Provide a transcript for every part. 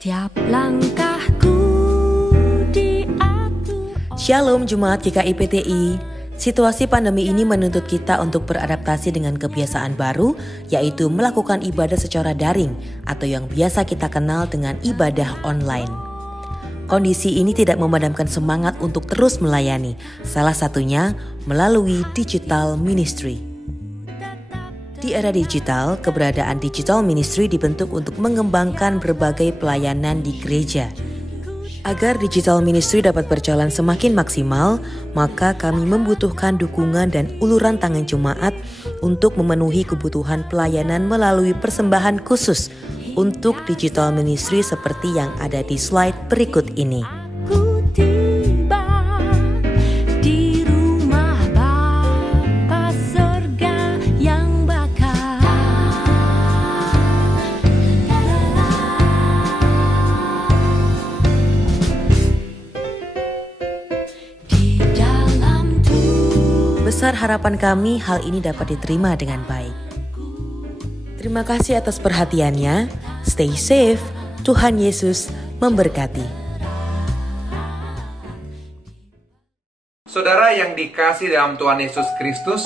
Tiap langkahku diatur. Shalom Jemaat GKI PTI. Situasi pandemi ini menuntut kita untuk beradaptasi dengan kebiasaan baru, yaitu melakukan ibadah secara daring atau yang biasa kita kenal dengan ibadah online. Kondisi ini tidak memadamkan semangat untuk terus melayani, salah satunya melalui digital ministry. Di era digital, keberadaan digital ministry dibentuk untuk mengembangkan berbagai pelayanan di gereja. Agar digital ministry dapat berjalan semakin maksimal, maka kami membutuhkan dukungan dan uluran tangan jemaat untuk memenuhi kebutuhan pelayanan melalui persembahan khusus untuk digital ministry seperti yang ada di slide berikut ini. Aku tiba di rumah Bapa Surga yang bakal. Di dalam Besar harapan kami hal ini dapat diterima dengan baik. Terima kasih atas perhatiannya. Stay safe. Tuhan Yesus memberkati. Saudara yang dikasihi dalam Tuhan Yesus Kristus,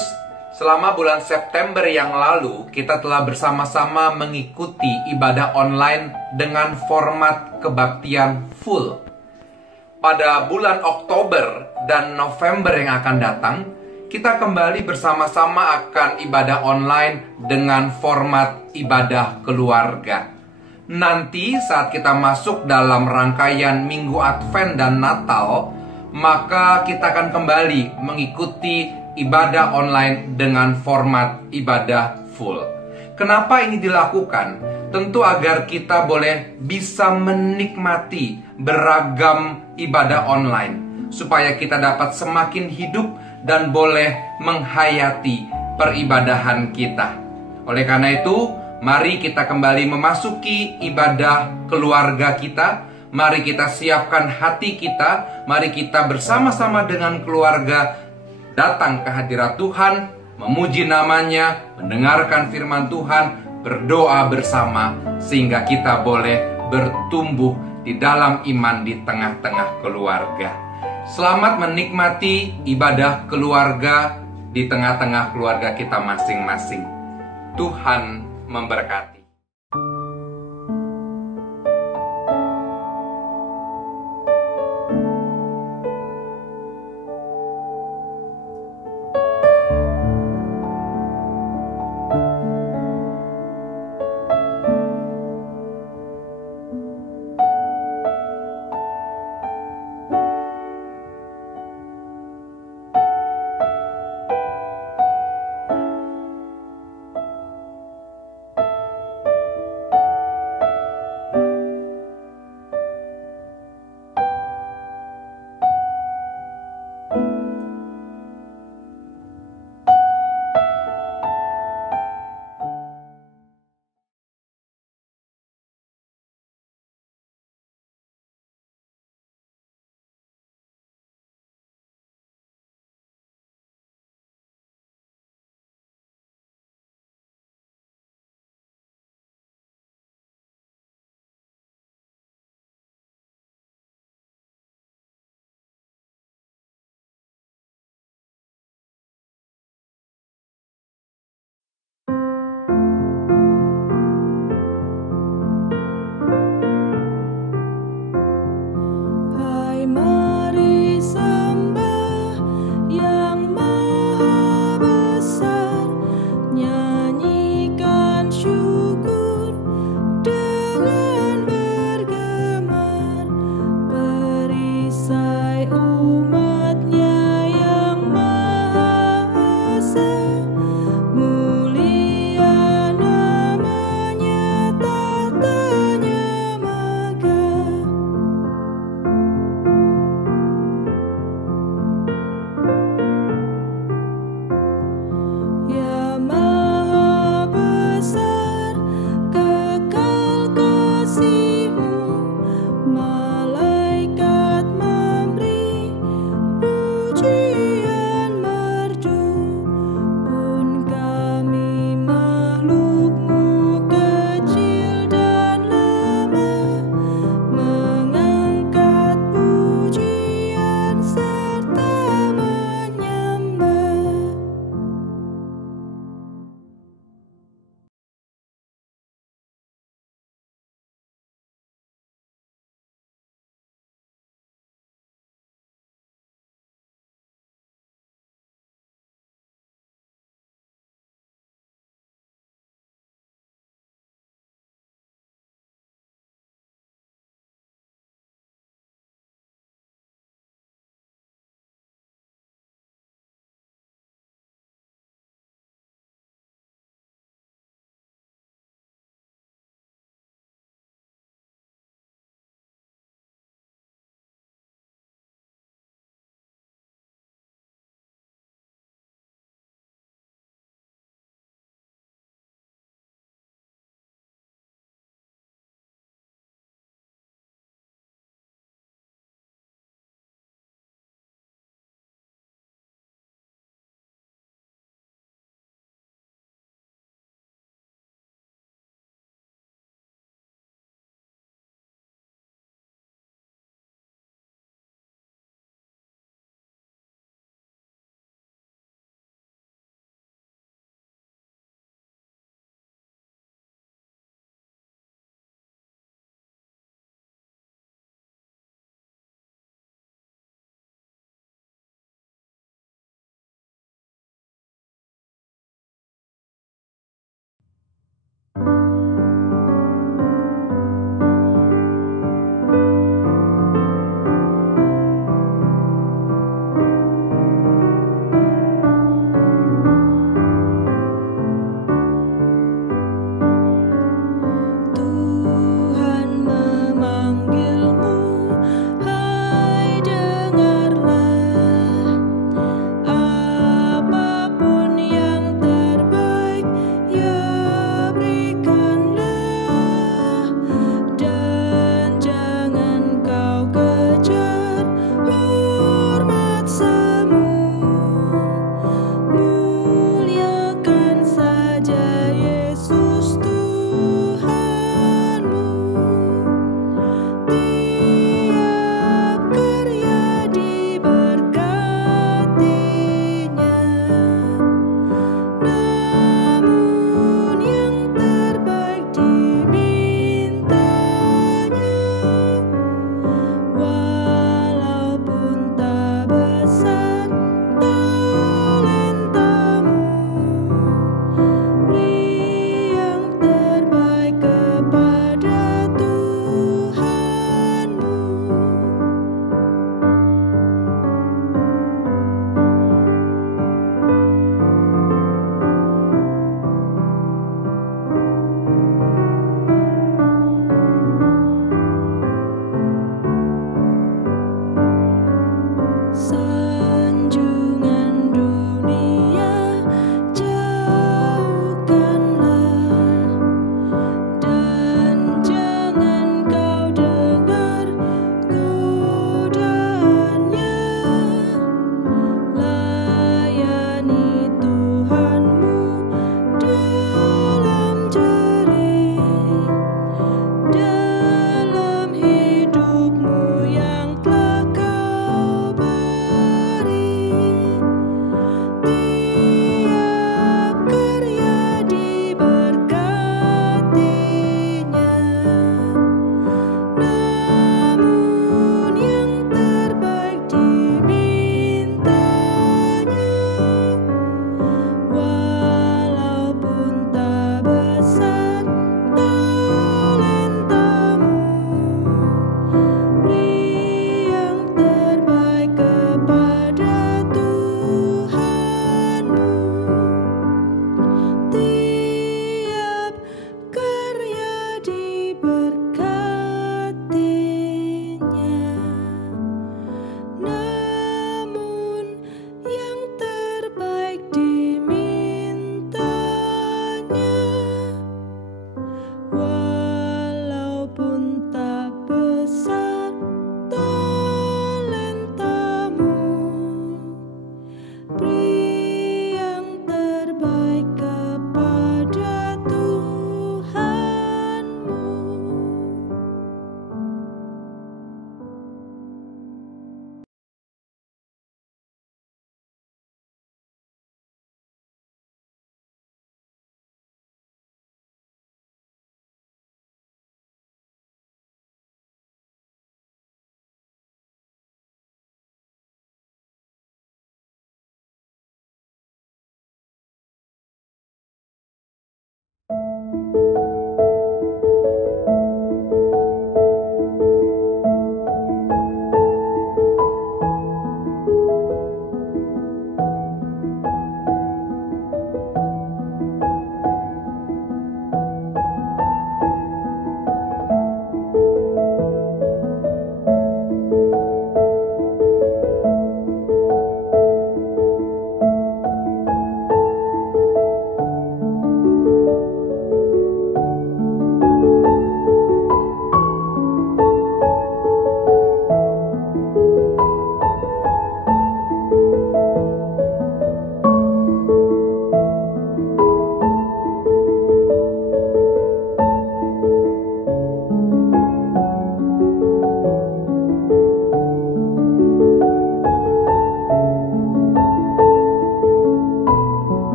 selama bulan September yang lalu kita telah bersama-sama mengikuti ibadah online dengan format kebaktian full. Pada bulan Oktober dan November yang akan datang, kita kembali bersama-sama akan ibadah online dengan format ibadah keluarga. Nanti saat kita masuk dalam rangkaian Minggu Advent dan Natal, maka kita akan kembali mengikuti ibadah online dengan format ibadah full. Kenapa ini dilakukan? Tentu agar kita boleh bisa menikmati beragam ibadah online, supaya kita dapat semakin hidup dan boleh menghayati peribadahan kita. Oleh karena itu, mari kita kembali memasuki ibadah keluarga kita. Mari kita siapkan hati kita. Mari kita bersama-sama dengan keluarga datang ke hadirat Tuhan, memuji namanya, mendengarkan firman Tuhan, berdoa bersama, sehingga kita boleh bertumbuh di dalam iman di tengah-tengah keluarga. Selamat menikmati ibadah keluarga di tengah-tengah keluarga kita masing-masing. Tuhan memberkati.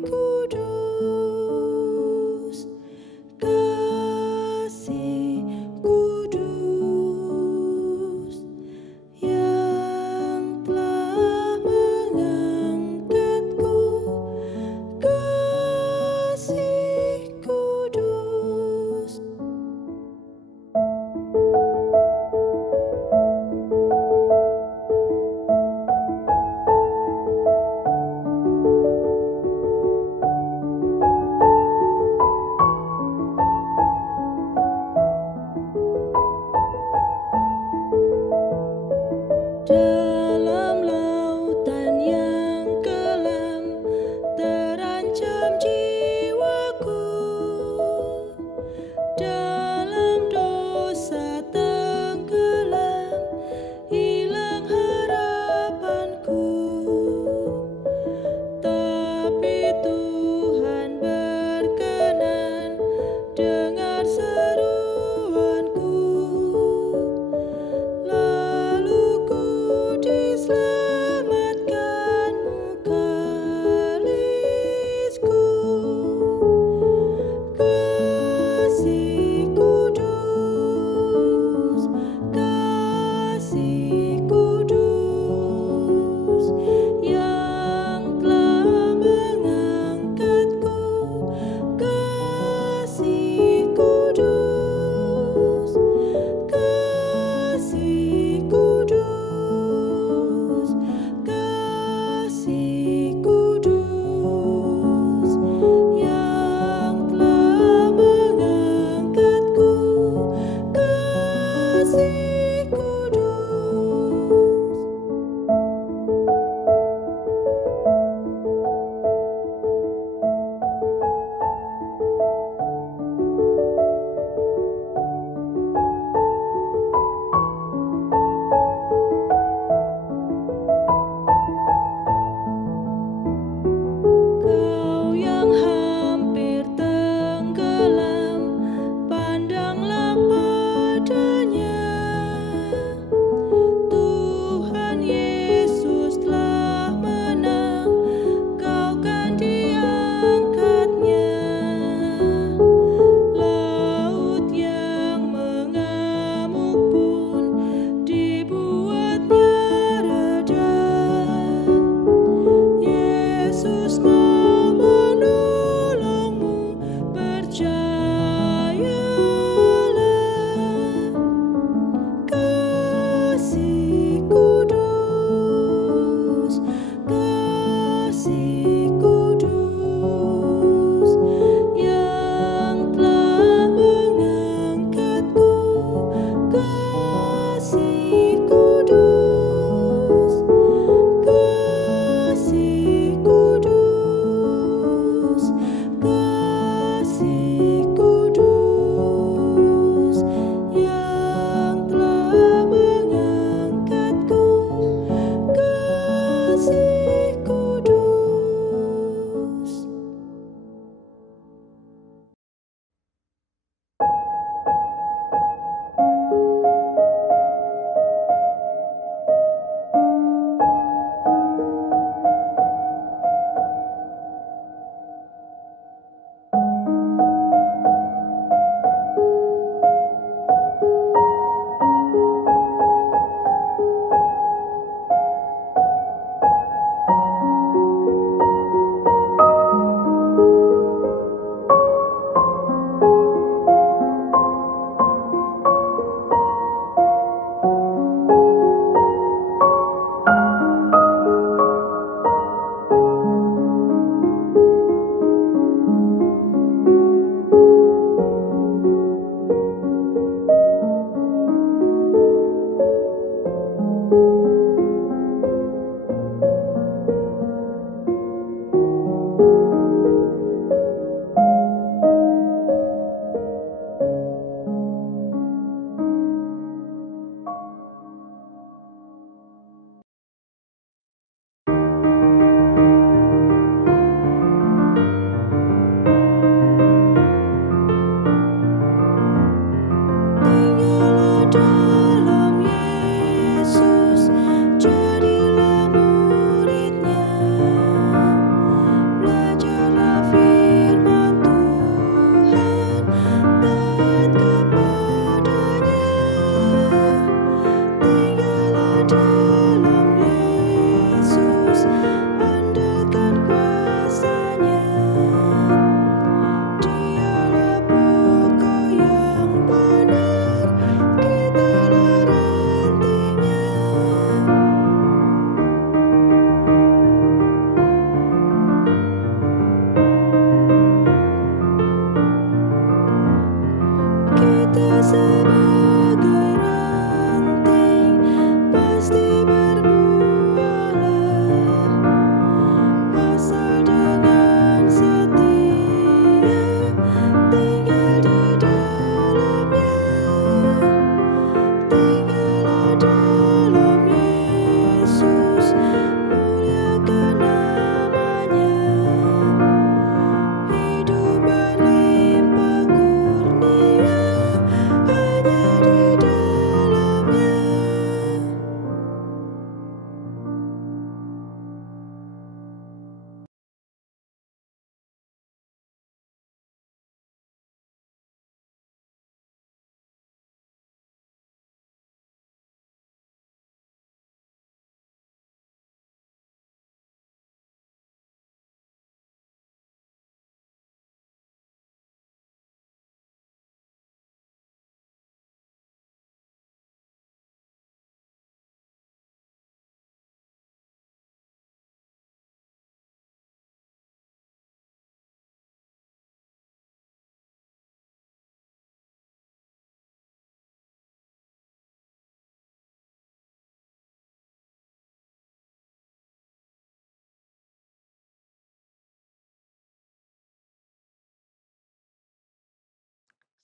kudus, kasih kudus yang telah mengangkatku, kasih kudus.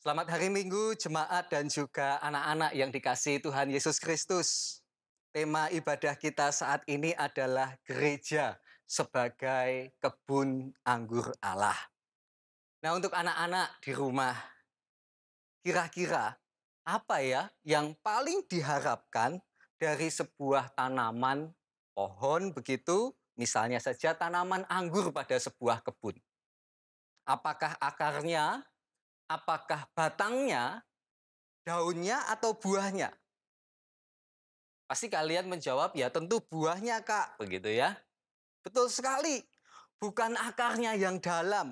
Selamat hari Minggu, jemaat dan juga anak-anak yang dikasihi Tuhan Yesus Kristus. Tema ibadah kita saat ini adalah gereja sebagai kebun anggur Allah. Nah, untuk anak-anak di rumah, kira-kira apa ya yang paling diharapkan dari sebuah tanaman pohon begitu, misalnya saja tanaman anggur pada sebuah kebun? Apakah akarnya? Apakah batangnya, daunnya, atau buahnya? Pasti kalian menjawab, ya tentu buahnya, Kak. Begitu ya. Betul sekali. Bukan akarnya yang dalam.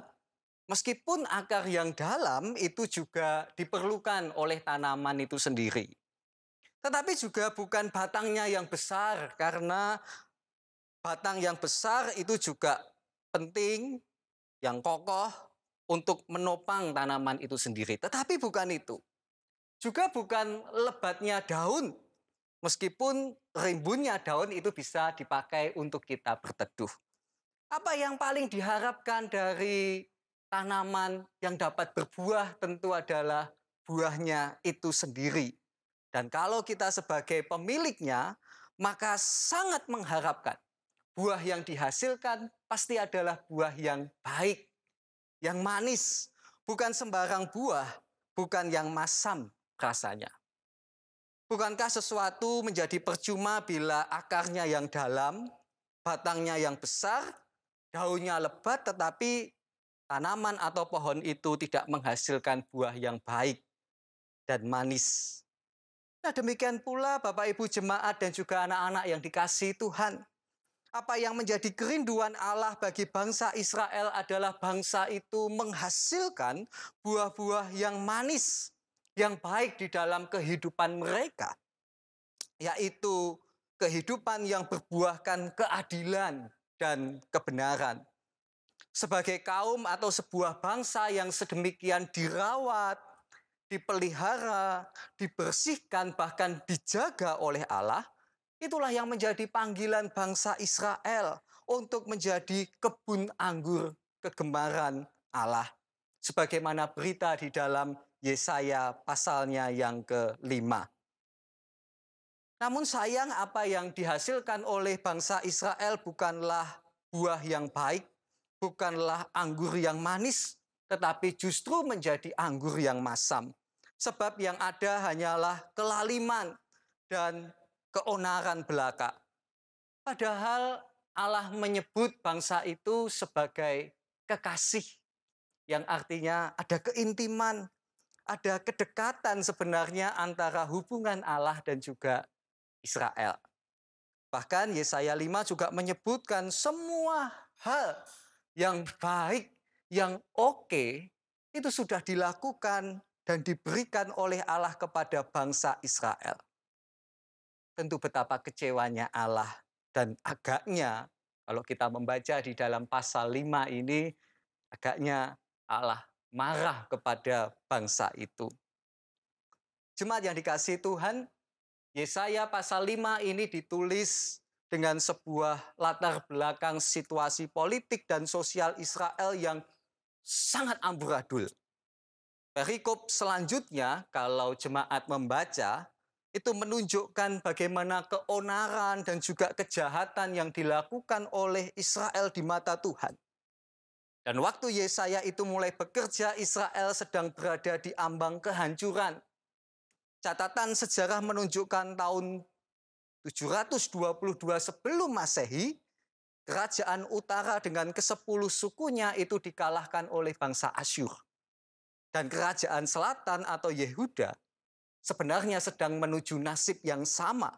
Meskipun akar yang dalam itu juga diperlukan oleh tanaman itu sendiri. Tetapi juga bukan batangnya yang besar, karena batang yang besar itu juga penting, yang kokoh, untuk menopang tanaman itu sendiri. Tetapi bukan itu. Juga bukan lebatnya daun. Meskipun rimbunnya daun itu bisa dipakai untuk kita berteduh. Apa yang paling diharapkan dari tanaman yang dapat berbuah tentu adalah buahnya itu sendiri. Dan kalau kita sebagai pemiliknya, maka sangat mengharapkan buah yang dihasilkan pasti adalah buah yang baik, yang manis, bukan sembarang buah, bukan yang masam rasanya. Bukankah sesuatu menjadi percuma bila akarnya yang dalam, batangnya yang besar, daunnya lebat, tetapi tanaman atau pohon itu tidak menghasilkan buah yang baik dan manis. Nah, demikian pula Bapak Ibu jemaat dan juga anak-anak yang dikasihi Tuhan. Apa yang menjadi kerinduan Allah bagi bangsa Israel adalah bangsa itu menghasilkan buah-buah yang manis, yang baik di dalam kehidupan mereka. Yaitu kehidupan yang berbuahkan keadilan dan kebenaran. Sebagai kaum atau sebuah bangsa yang sedemikian dirawat, dipelihara, dibersihkan, bahkan dijaga oleh Allah, itulah yang menjadi panggilan bangsa Israel untuk menjadi kebun anggur kegemaran Allah. Sebagaimana berita di dalam Yesaya pasalnya yang ke-5. Namun sayang, apa yang dihasilkan oleh bangsa Israel bukanlah buah yang baik, bukanlah anggur yang manis, tetapi justru menjadi anggur yang masam. Sebab yang ada hanyalah kelaliman dan keonaran belaka. Padahal Allah menyebut bangsa itu sebagai kekasih, yang artinya ada keintiman, ada kedekatan sebenarnya antara hubungan Allah dan juga Israel. Bahkan Yesaya 5 juga menyebutkan semua hal yang baik, yang oke, itu sudah dilakukan dan diberikan oleh Allah kepada bangsa Israel. Tentu betapa kecewanya Allah dan agaknya kalau kita membaca di dalam pasal 5 ini, agaknya Allah marah kepada bangsa itu. Jemaat yang dikasihi Tuhan, Yesaya pasal 5 ini ditulis dengan sebuah latar belakang situasi politik dan sosial Israel yang sangat amburadul. Perikop selanjutnya, kalau jemaat membaca, itu menunjukkan bagaimana keonaran dan juga kejahatan yang dilakukan oleh Israel di mata Tuhan. Dan waktu Yesaya itu mulai bekerja, Israel sedang berada di ambang kehancuran. Catatan sejarah menunjukkan tahun 722 sebelum Masehi, kerajaan utara dengan ke-10 sukunya itu dikalahkan oleh bangsa Asyur. Dan kerajaan selatan atau Yehuda sebenarnya sedang menuju nasib yang sama.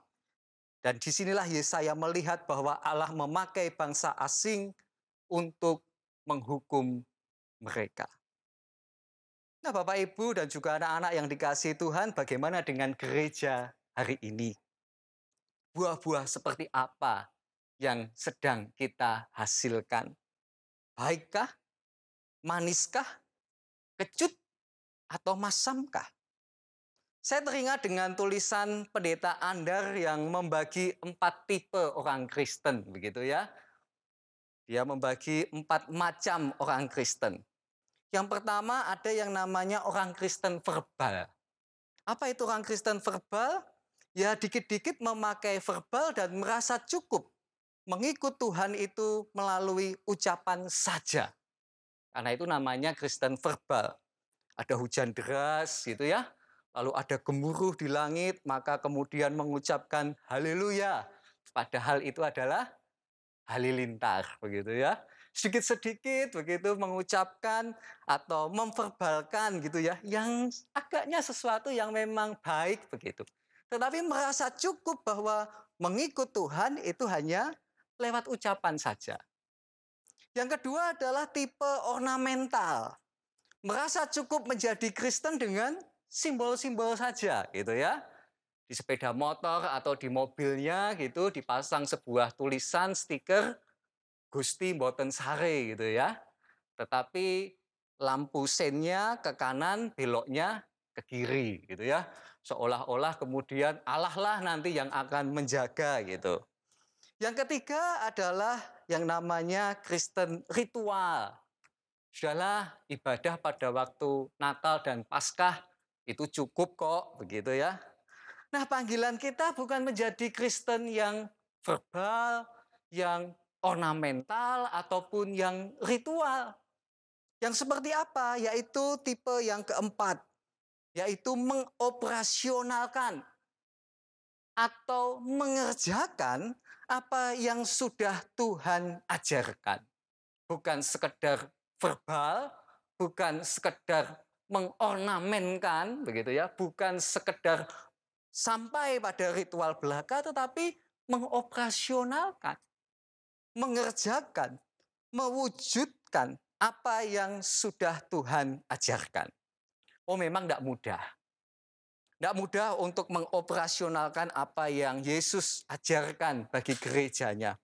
Dan disinilah Yesaya melihat bahwa Allah memakai bangsa asing untuk menghukum mereka. Nah, Bapak, Ibu, dan juga anak-anak yang dikasihi Tuhan, bagaimana dengan gereja hari ini? Buah-buah seperti apa yang sedang kita hasilkan? Baikkah? Maniskah? Kecut? Atau masamkah? Saya teringat dengan tulisan Pendeta Andar yang membagi 4 tipe orang Kristen, begitu ya. Dia membagi 4 macam orang Kristen. Yang pertama ada yang namanya orang Kristen verbal. Apa itu orang Kristen verbal? Ya dikit-dikit memakai verbal dan merasa cukup mengikut Tuhan itu melalui ucapan saja. Karena itu namanya Kristen verbal. Ada hujan deras gitu ya. Lalu ada gemuruh di langit, maka kemudian mengucapkan haleluya. Padahal itu adalah halilintar begitu ya. Sedikit-sedikit begitu mengucapkan atau memverbalkan gitu ya, yang agaknya sesuatu yang memang baik begitu. Tetapi merasa cukup bahwa mengikut Tuhan itu hanya lewat ucapan saja. Yang kedua adalah tipe ornamental. Merasa cukup menjadi Kristen dengan simbol-simbol saja gitu ya. Di sepeda motor atau di mobilnya gitu dipasang sebuah tulisan stiker Gusti Mboten Sare gitu ya. Tetapi lampu sennya ke kanan, beloknya ke kiri gitu ya. Seolah-olah kemudian Allah lah nanti yang akan menjaga gitu. Yang ketiga adalah yang namanya Kristen ritual. Sudahlah, ibadah pada waktu Natal dan Paskah itu cukup kok begitu ya. Nah, panggilan kita bukan menjadi Kristen yang verbal, yang ornamental, ataupun yang ritual. Yang seperti apa? Yaitu tipe yang keempat, yaitu mengoperasionalkan atau mengerjakan apa yang sudah Tuhan ajarkan. Bukan sekedar verbal, bukan sekedar mengornamenkan, begitu ya, bukan sekedar sampai pada ritual belaka, tetapi mengoperasionalkan, mengerjakan, mewujudkan apa yang sudah Tuhan ajarkan. Oh, memang tidak mudah. Tidak mudah untuk mengoperasionalkan apa yang Yesus ajarkan bagi gerejanya.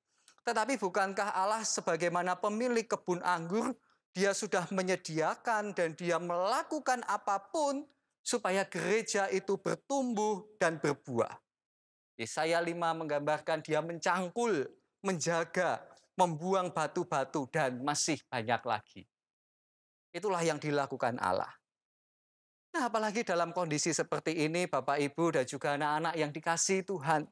Tetapi bukankah Allah sebagaimana pemilik kebun anggur, Dia sudah menyediakan dan Dia melakukan apapun supaya gereja itu bertumbuh dan berbuah. Yesaya 5 menggambarkan Dia mencangkul, menjaga, membuang batu-batu dan masih banyak lagi. Itulah yang dilakukan Allah. Nah, apalagi dalam kondisi seperti ini, Bapak, Ibu, dan juga anak-anak yang dikasihi Tuhan,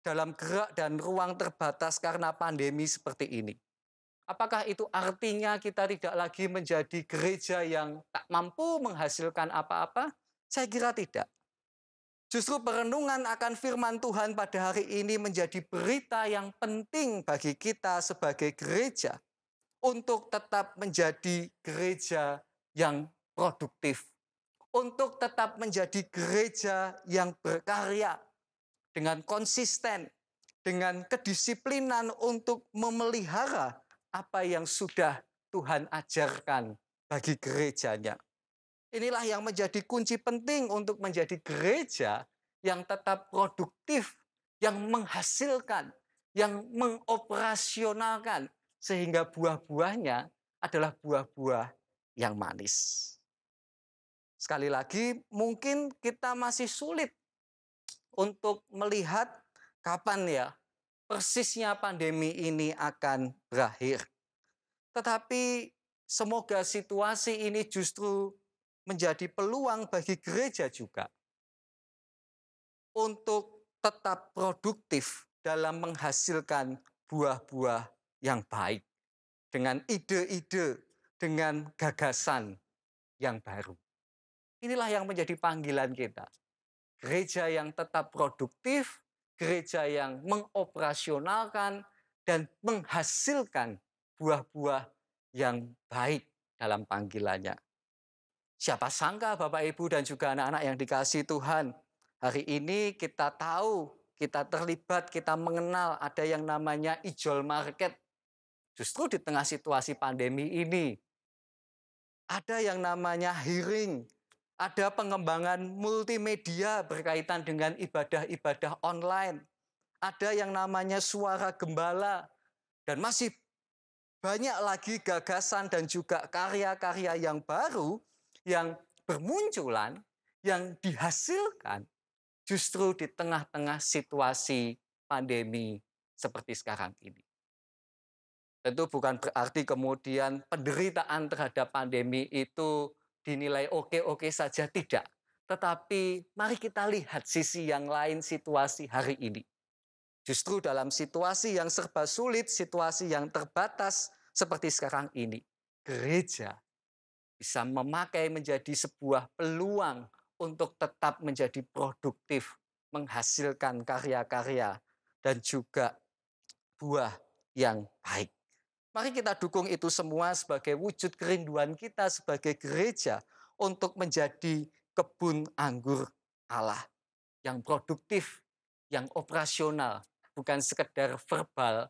dalam gerak dan ruang terbatas karena pandemi seperti ini. Apakah itu artinya kita tidak lagi menjadi gereja yang tak mampu menghasilkan apa-apa? Saya kira tidak. Justru perenungan akan firman Tuhan pada hari ini menjadi berita yang penting bagi kita sebagai gereja untuk tetap menjadi gereja yang produktif, untuk tetap menjadi gereja yang berkarya dengan konsisten, dengan kedisiplinan untuk memelihara apa yang sudah Tuhan ajarkan bagi gerejanya. Inilah yang menjadi kunci penting untuk menjadi gereja yang tetap produktif, yang menghasilkan, yang mengoperasionalkan, sehingga buah-buahnya adalah buah-buah yang manis. Sekali lagi, mungkin kita masih sulit untuk melihat kapan ya persisnya pandemi ini akan berakhir. Tetapi semoga situasi ini justru menjadi peluang bagi gereja juga untuk tetap produktif dalam menghasilkan buah-buah yang baik dengan ide-ide, dengan gagasan yang baru. Inilah yang menjadi panggilan kita. Gereja yang tetap produktif, gereja yang mengoperasionalkan dan menghasilkan buah-buah yang baik dalam panggilannya. Siapa sangka Bapak, Ibu, dan juga anak-anak yang dikasihi Tuhan, hari ini kita tahu, kita terlibat, kita mengenal ada yang namanya ijol market. Justru di tengah situasi pandemi ini, ada yang namanya hearing, ada pengembangan multimedia berkaitan dengan ibadah-ibadah online. Ada yang namanya suara gembala. Dan masih banyak lagi gagasan dan juga karya-karya yang baru yang bermunculan, yang dihasilkan justru di tengah-tengah situasi pandemi seperti sekarang ini. Tentu bukan berarti kemudian penderitaan terhadap pandemi itu dinilai oke-oke saja, tidak. Tetapi mari kita lihat sisi yang lain situasi hari ini. Justru dalam situasi yang serba sulit, situasi yang terbatas seperti sekarang ini, gereja bisa memakai menjadi sebuah peluang untuk tetap menjadi produktif, menghasilkan karya-karya, dan juga buah yang baik. Mari kita dukung itu semua sebagai wujud kerinduan kita sebagai gereja untuk menjadi kebun anggur Allah yang produktif, yang operasional, bukan sekedar verbal,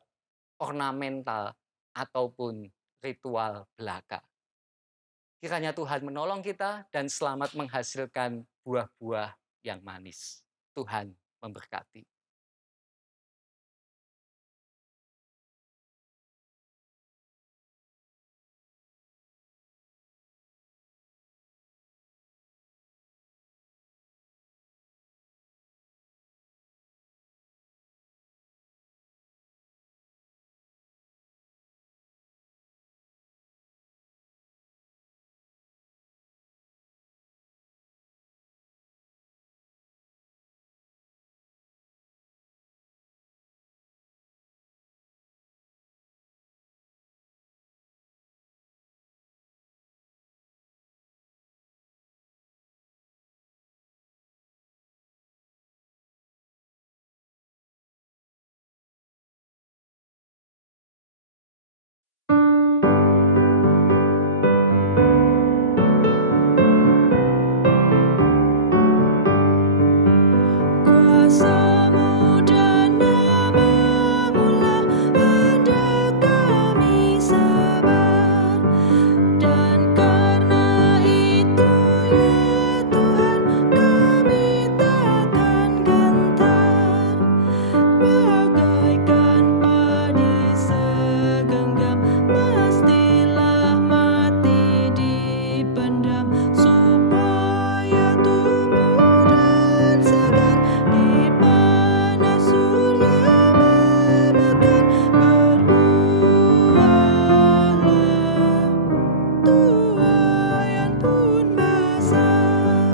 ornamental, ataupun ritual belaka. Kiranya Tuhan menolong kita dan selamat menghasilkan buah-buah yang manis. Tuhan memberkati. Kuasamu dan namamu lah hendak kami sabar, dan karena itu ya Tuhan kami takkan gentar, bagaikan padi segenggam mestilah mati dipendam supaya tumbuh dan segar di panas surya memakan berbuahlah tuayan pun basah.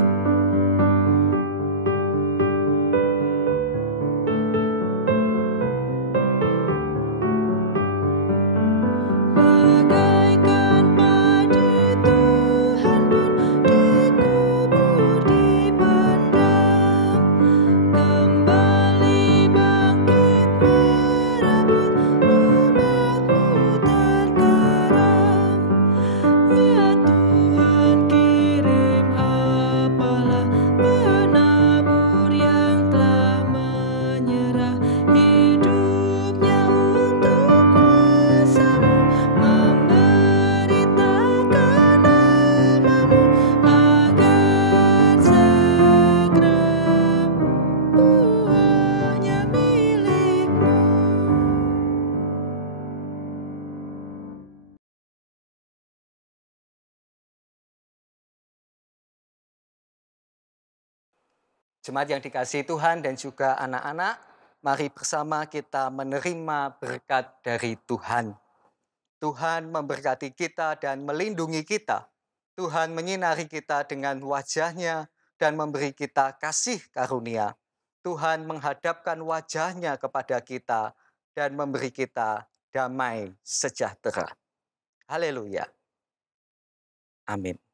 Bagaikan padi Tuhan pun dikubur dipandang, kembali bangkit merebut umat-Mu terkaram. Ya Tuhan kirim apalah penabur yang telah menyerah hidupnya untuk kuasa-Mu, memberitakan namamu agar segera buahnya milik-Mu. Jemaat yang dikasihi Tuhan dan juga anak-anak, mari bersama kita menerima berkat dari Tuhan. Tuhan memberkati kita dan melindungi kita. Tuhan menyinari kita dengan wajah-Nya dan memberi kita kasih karunia. Tuhan menghadapkan wajah-Nya kepada kita dan memberi kita damai sejahtera. Haleluya. Amin.